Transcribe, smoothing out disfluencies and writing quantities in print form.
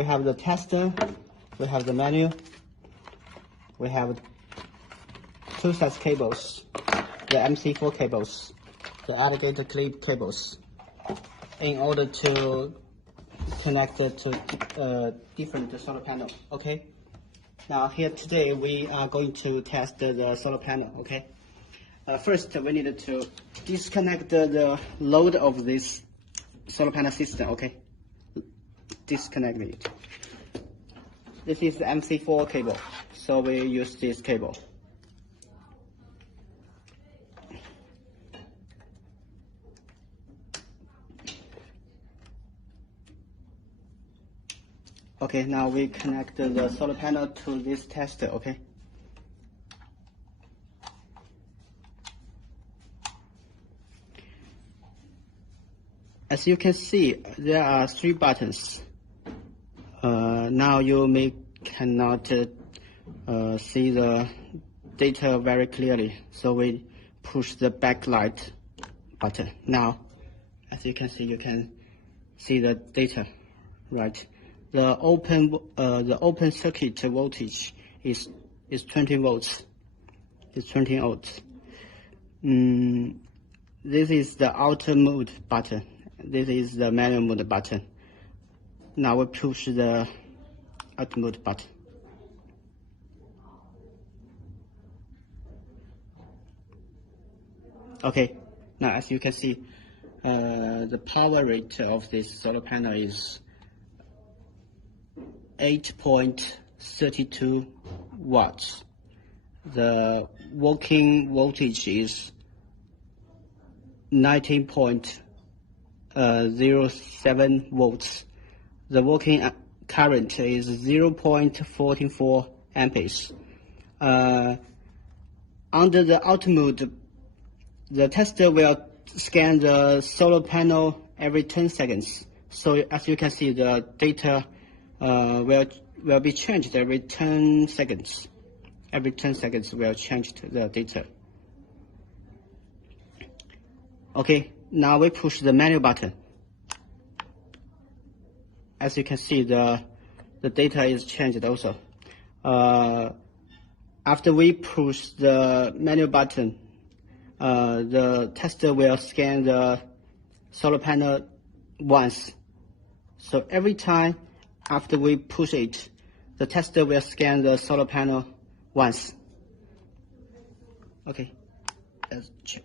We have the tester, we have the manual, we have 2 sets cables, the MC4 cables, the alligator clip cables, in order to connect it to different solar panel. Okay. Now here today we are going to test the solar panel. Okay. First we need to disconnect the load of this solar panel system. Okay. Disconnect it. This is the MC4 cable, so we use this cable. Okay, now we connect the solar panel to this tester. Okay. As you can see, there are 3 buttons. Now you cannot see the data very clearly, so we push the backlight button. Now, as you can see the data, right? The open circuit voltage is 20 volts. It's 20 volts. This is the auto mode button. This is the manual mode button. Now we push the auto mode button. Okay, now as you can see, the power rate of this solar panel is 8.32 watts. The working voltage is 19.07 volts. The working current is 0.44 amperes. Under the auto mode, the tester will scan the solar panel every 10 seconds. So as you can see, the data will be changed every 10 seconds. Every 10 seconds will change the data. Okay, now we push the manual button. As you can see, the data is changed also. After we push the manual button, the tester will scan the solar panel once. So every time after we push it, the tester will scan the solar panel once. Okay, let's check.